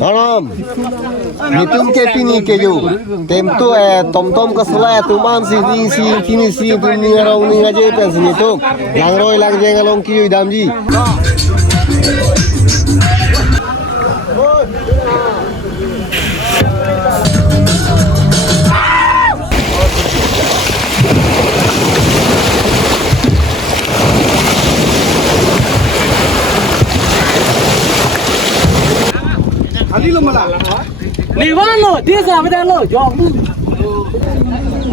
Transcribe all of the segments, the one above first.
Haram. Mitum ke pini ke yo. Temtu tom ka sula tumam si kini si pini ngarong ni ngaje pes ni tu. Langroi lang je ngalong ki yo damji.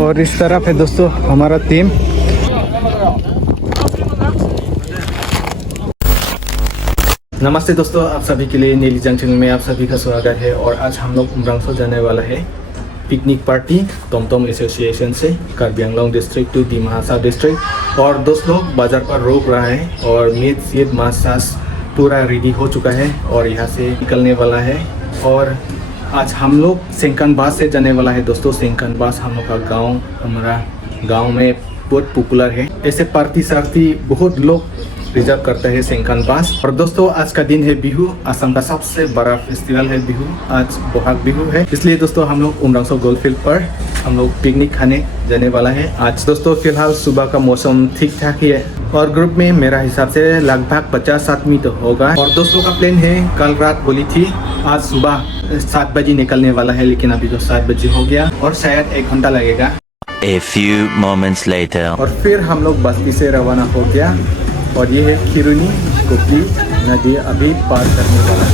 और इस तरफ है दोस्तों हमारा team. नमस्ते दोस्तों, आप सभी के लिए नीली जंक्शन में आप सभी का स्वागत है। और आज हम लोग उमरांसो जाने वाला है पिकनिक पार्टी टॉमटॉम एसोसिएशन से Karbi Anglong district to Dima Hasao district. और दोस्त लोग बाजार पर रोक रहा है और मीट सीट मांस सास पूरा रेडी हो चुका है और यहाँ से निकलने वाला है। और आज हम लोग सेंकनबास से जाने वाला है दोस्तों। सेंकनबास हम लोग का गांव, हमारा गांव में बहुत पॉपुलर है। ऐसे पार्टी सार्टी बहुत लोग रिजर्व करते हैं सेंकनबास। और दोस्तों आज का दिन है बिहू, असम का सबसे बड़ा फेस्टिवल है बिहू। आज बोहाग बिहू है, इसलिए दोस्तों हम लोग उमरांसो गोल्ड फील्ड पर हम लोग पिकनिक खाने जाने वाला है आज। दोस्तों फिलहाल सुबह का मौसम ठीक ठाक ही है और ग्रुप में मेरा हिसाब से लगभग 50 आदमी तो होगा। और दोस्तों का प्लान है, कल रात बोली थी आज सुबह 7 बजे निकलने वाला है, लेकिन अभी तो 7 बजे हो गया और शायद 1 घंटा लगेगा। A few moments later. और फिर हम लोग बस्ती से रवाना हो गया और ये है खिरुनी गोपी नदी अभी पार करने वाला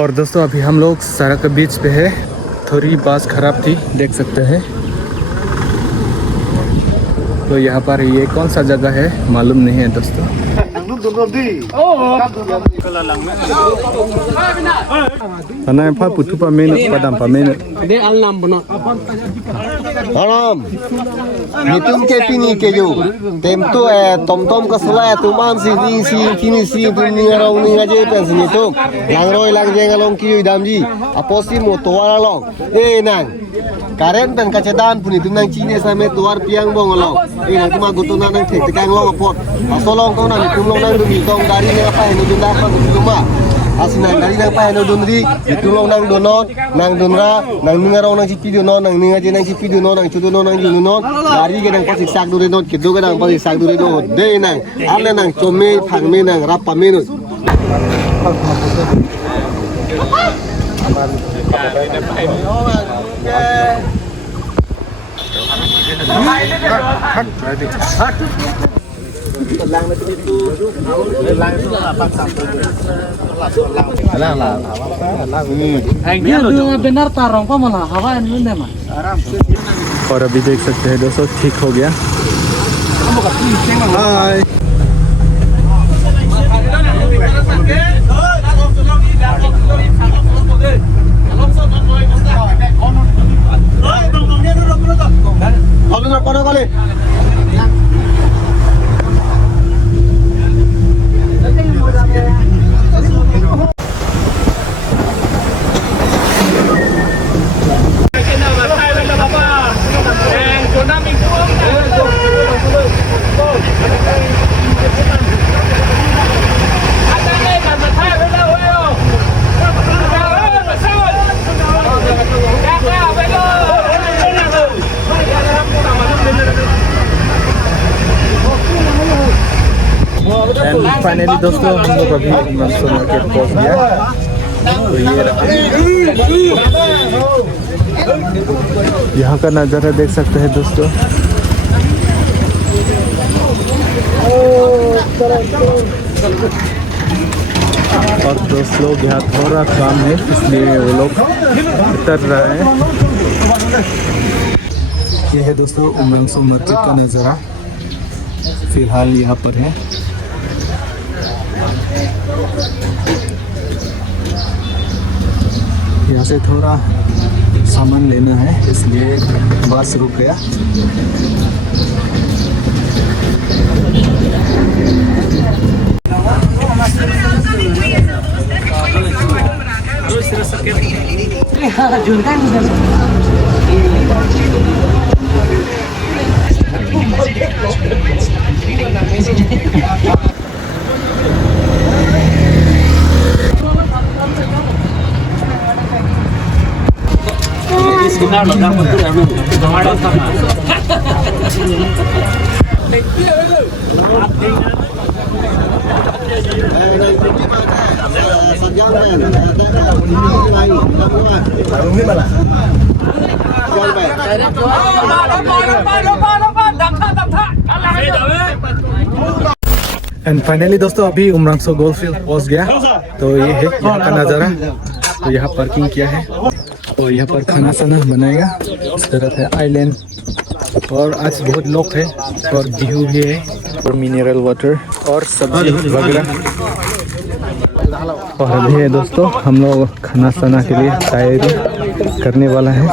और दोस्तों अभी हम लोग सड़क के बीच पे है, थोड़ी बस खराब थी, देख सकते हैं। तो यहाँ पर ये कौन सा जगह है मालूम नहीं है दोस्तों। Karena apa putu pamen padam pamen. Haram. Mitum ke pini ke yo. Temtu tom ka sula tuman si ni si kini si dunia rau ni aje pens ni tu. Langroi lang jeng along ki damji. Aposi motoar along. Nang. Karen dan kacetan puni tu nang Cina sampai tuar piang bong along. Nang cuma gotona nang tek tekang long apot. Asolong kau nang tumlong nang dumi tong dari ni apa yang dun dah apa cuma. Asinang dari nang pa yang dun di tumlong nang donon nang donra nang ningarong nang cipi donon nang ningaje nang cipi donon nang cudonon nang junonon dari ke nang pasti sak dure non kedo ke nang pasti sak dure non de nang ale nang come phangme nang rap pame non. benar tarong pa malah hawa ini mah. और अभी देख सकते हैं दोस्तों ठीक हो गया। हाय finally दोस्तों हम लोग अभी मंसूर मार्केट पहुंच गया। तो ये रहा, यहाँ का नज़ारा देख सकते हैं दोस्तों। और दोस्त लोग यहाँ थोड़ा काम है इसलिए वो लोग उतर रहे हैं। ये है दोस्तों मंसूर मार्केट का नज़ारा फिलहाल यहाँ पर है। यहाँ से थोड़ा सामान लेना है इसलिए बस रुक गया। एंड फाइनली दोस्तों अभी उमरांसो गोल्फ फील्ड पहुंच गया। तो ये है यहाँ का नज़ारा। तो यहाँ पार्किंग किया है और यहाँ पर खाना साना बनाएगा। इस तरह है आइलैंड और आज बहुत लोग है और गेहूँ भी है और मिनरल वाटर और सब्जी वगैरह। और अभी है दोस्तों हम लोग खाना साना के लिए तैयारी करने वाला है।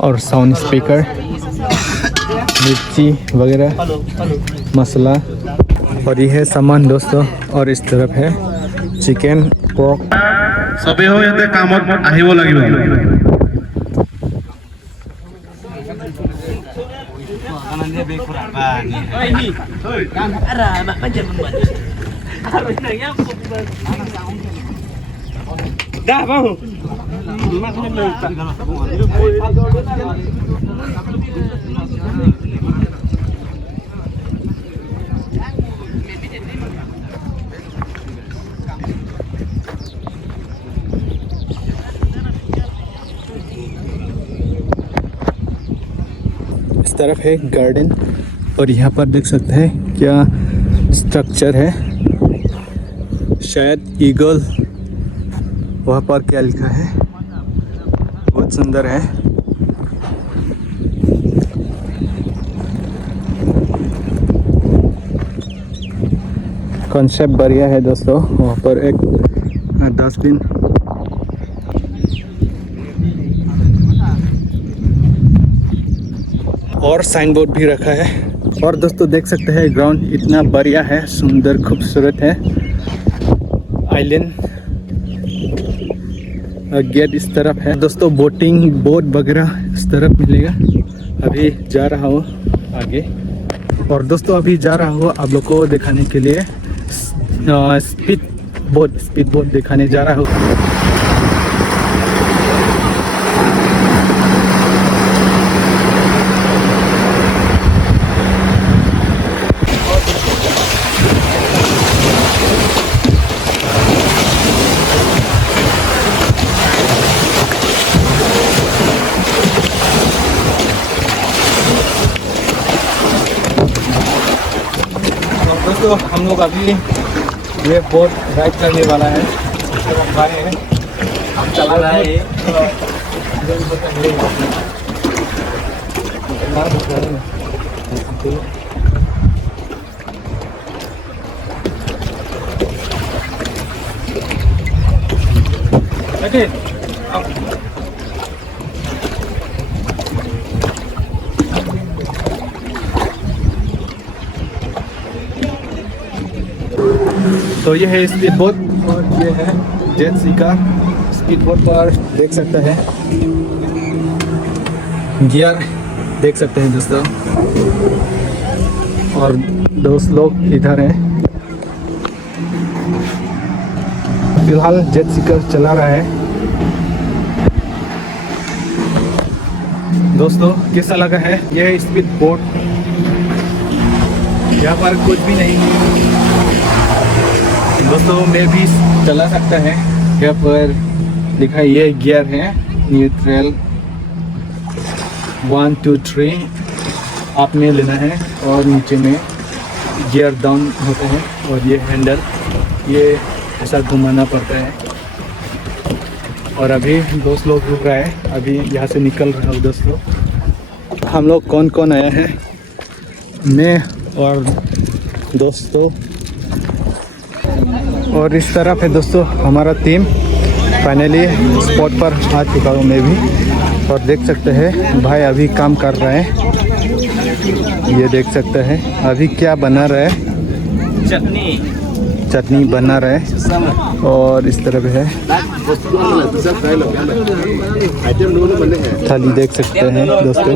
और साउंड स्पीकर, मिर्ची वगैरह, मसाला और ये है सामान दोस्तों। और इस तरफ है चिकन, पोर्क। सबे हो याते कामत আহিব লাগিব। इस तरफ है गार्डन और यहाँ पर देख सकते हैं क्या स्ट्रक्चर है, शायद ईगल। वहाँ पर क्या लिखा है, बहुत सुंदर है। कॉन्सेप्ट बढ़िया है दोस्तों। वहाँ पर एक डस्टबिन और साइन बोर्ड भी रखा है। और दोस्तों देख सकते हैं ग्राउंड इतना बढ़िया है, सुंदर खूबसूरत है। आइलैंड गेट इस तरफ है दोस्तों। बोटिंग बोट वगैरह इस तरफ मिलेगा। अभी जा रहा हूँ आगे। और दोस्तों अभी जा रहा हूँ आप लोग को दिखाने के लिए स्पीड बोट दिखाने जा रहा हूँ। दोस्तों हम लोग अभी ये बोट राइड करने वाला है। हम चला रहा है। तो ये है स्पीड बोट और ये है जेट सी का। स्पीड बोट पर देख सकते हैं गियर, देख सकते हैं दोस्तों। और दोस्त लोग इधर हैं। फिलहाल जेट सी का चला रहा है। दोस्तों कैसा लगा है यह स्पीड बोट? यहाँ पर कुछ भी नहीं दोस्तों, मैं भी चला सकता है। यहाँ पर लिखा ये गियर है, न्यूट्रल 1 2 3 आप में लेना है और नीचे में गियर डाउन होते हैं। और ये हैंडल ये ऐसा घुमाना पड़ता है। और अभी दोस्त लोग रुक रहा है, अभी यहाँ से निकल रहा हूँ दोस्तों। हम लोग कौन कौन आया है? मैं और दोस्तों। और इस तरफ है दोस्तों हमारा टीम। फाइनली स्पॉट पर आ चुका हूँ मैं भी। और देख सकते हैं भाई अभी काम कर रहे हैं। ये देख सकते हैं अभी क्या बना रहा है, चटनी बना रहा है। और इस तरफ है थाली, देख सकते हैं दोस्तों।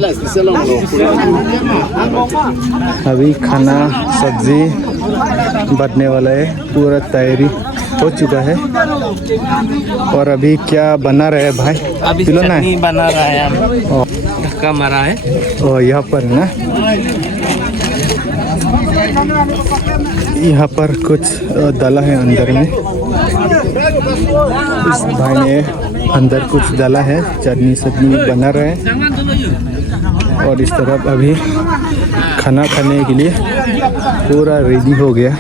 अभी खाना सब्जी बनने वाला है, पूरा तैयारी हो चुका है। और अभी क्या बना रहा है भाई? अभी चटनी बना रहा है, ढक्का मारा है। और यहाँ पर ना, यहाँ पर कुछ डाला है अंदर में। इस भाई ने अंदर कुछ डाला है, चटनी सब्जी बना रहे हैं। और इस तरफ अभी खाना खाने के लिए पूरा रेडी हो गया।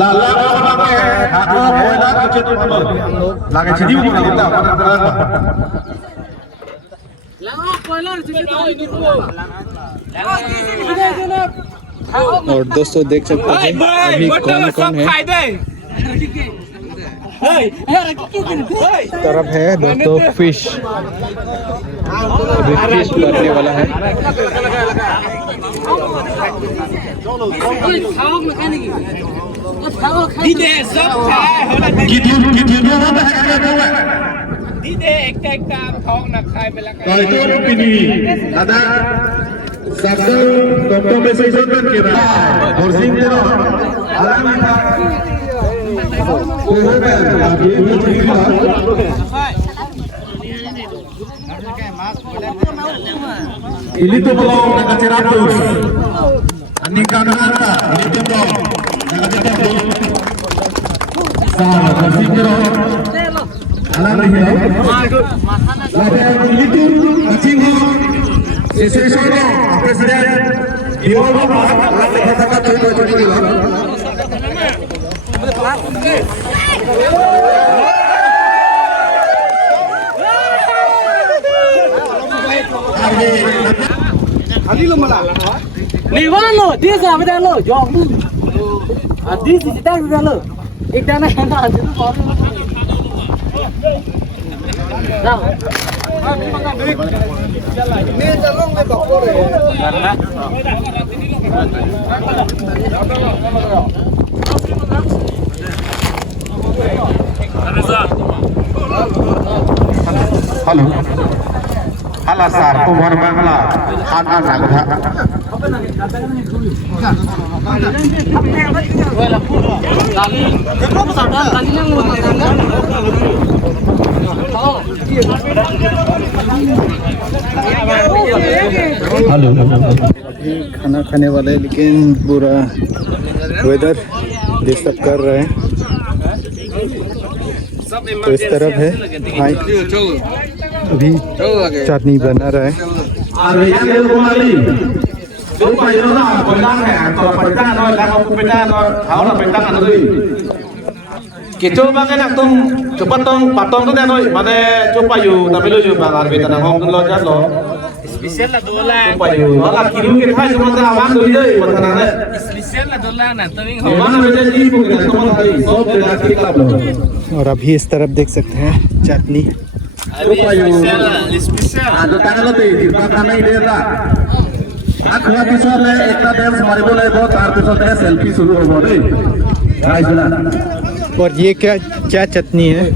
लाला हाथों होएला कुछ तो लागे छिदी बोला और दोस्तों देख सकते हैं अभी कौन कौन है। तरफ है दोस्तों फिश, अभी फिश बनने वाला है। तो itu opini ada satu contoh mesej kan kira horsing kira alam ini tuh belum nak ceratus anika nata ini tuh belum nak ceratus sah horsing kira alam ini lalu itu macam sesuatu apa saja dia orang orang kata-kata tu Liwano, dia siapa dah lo? Jom tu. Dia si kita dah lo. Ikut nak hendak tu baru. Dah. Ni jalong me bakore. Halo. Halo sar, umur bangla. Anak naga. Hello, खाना खाने वाले लेकिन पूरा weather disturb कर रहे हैं। तो इस तरफ है भाई, अभी चटनी बना रहा है। Kita bangkai nak tung cepat tung patong tu dah noi, mana coba you tapi lu juga banggar beta nak hong lo jat lo. Special lah dolan. Coba you, alat kirim kita hai semua dah awak tu dia, macam mana? Special lah dolan nah, tapi Mana beta ni pun kita semua hari, सब beta kita lo. और अभी इस तरफ देख सकते हैं चटनी। Coba you, special. ada tangan lo tu, kita tangan ini dah. Aku habis soal ekta dance mari boleh buat, tapi soal selfie शुरू हो गई। Right ना? और ये क्या क्या चटनी है?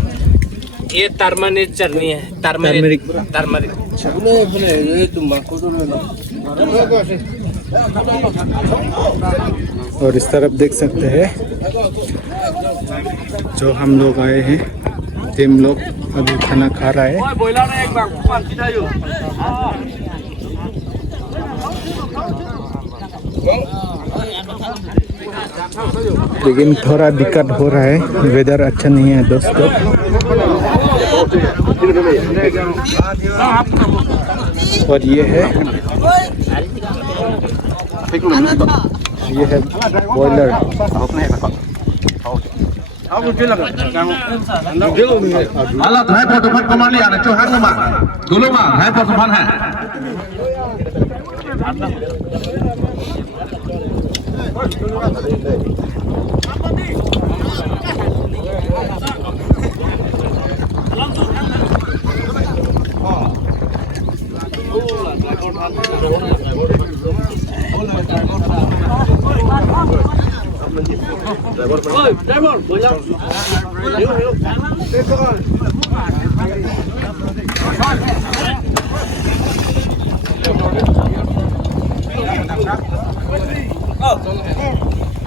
ये टर्मरिक चटनी है। टर्मरिक। टर्मरिक। और इस तरफ देख सकते हैं जो हम लोग आए हैं, टीम लोग अभी खाना खा रहा है। लेकिन थोड़ा दिक्कत हो रहा है, वेदर अच्छा नहीं है दोस्तों। और ये है boiler. Alat hai pertemuan kembali ada cuhan lemah. Dulu mah hai pertemuan hai.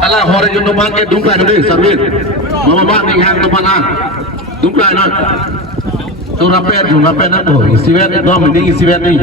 Alah, hore yung numpang ke dungkay na din, sarwin. Mamama ning hang numpang na. Dungkay na. So rapet na to. Isiwet ito, hindi isiwet ni.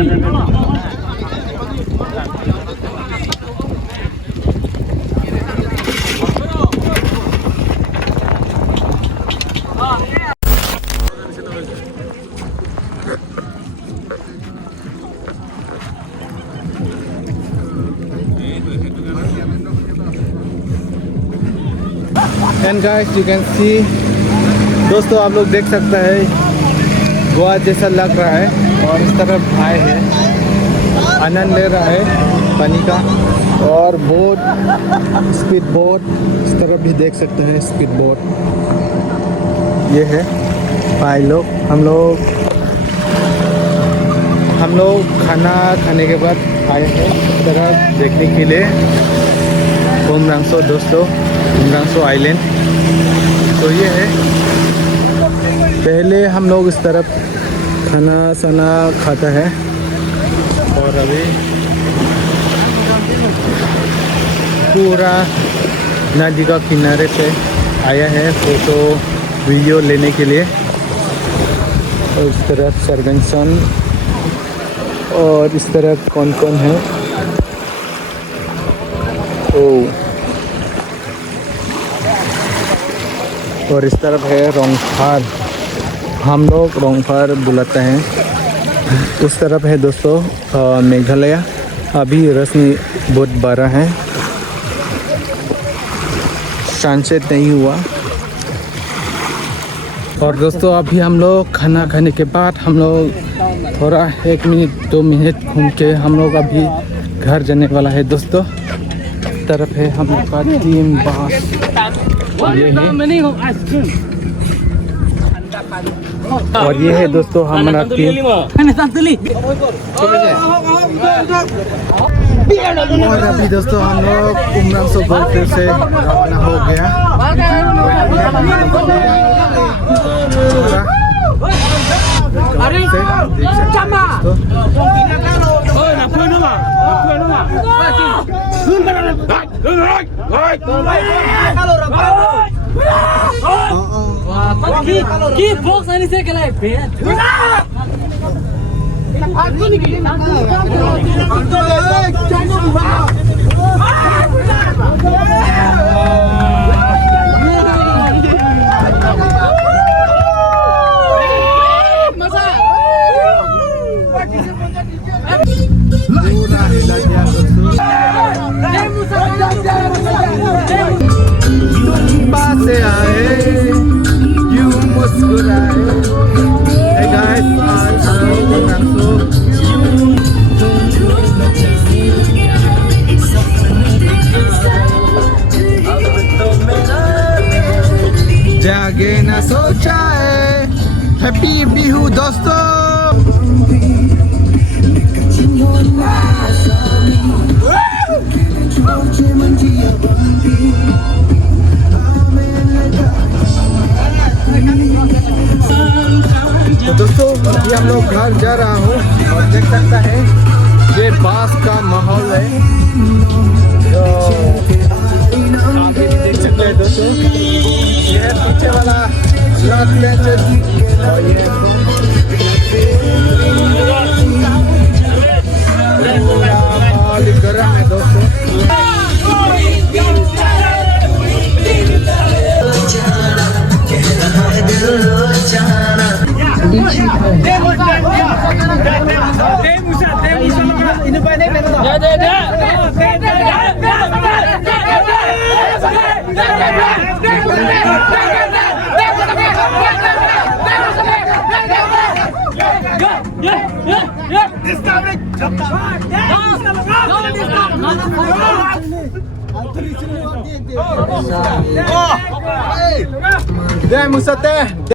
And guys you can see दोस्तों आप लोग देख सकते हैं गोवा जैसा लग रहा है और इस तरफ आए हैं आनंद ले रहा है पानी का और बोट स्पीड बोट इस तरफ भी देख सकते हैं स्पीड बोट ये है भाई लोग हम लोग खाना खाने के बाद आए हैं इस तरफ देखने के लिए उमरांसो दोस्तों उमरांसो आइलैंड तो ये है पहले हम लोग इस तरफ खाना साना खाता है और अभी पूरा नदी का किनारे पे आया है फोटो वीडियो लेने के लिए और इस तरफ सरगंसन और इस तरफ कौन कौन है और इस तरफ है रोंगफार हम लोग रोंगफार बुलाते हैं उस तरफ है दोस्तों मेघालय अभी रस्मी बहुत बड़ा है सनसेट नहीं हुआ और दोस्तों अभी हम लोग खाना खाने के बाद हम लोग थोड़ा 1 मिनट 2 मिनट घूम के हम लोग अभी घर जाने वाला है दोस्तों तरफ है हम लोग का टीम बस ये है और ये है दोस्तों हमारा टीम और अभी दोस्तों हम लोग उमरांसो गोल्ड से रवाना हो की बॉक्स आने से क्या है से आए यूं मुस्कुराए hey guys आज हम लोग उमरांसो जागे ना सोचा है हैप्पी बिहू दोस्तों तो दोस्तों अभी हम लोग घर जा रहा हूँ और देख सकता है ये बास का माहौल है तो आगे भी देख सकते हैं दोस्तों ये है पीछे वाला लास्ट बेंच और ये पूरा गर्म है दोस्तों Dai Musate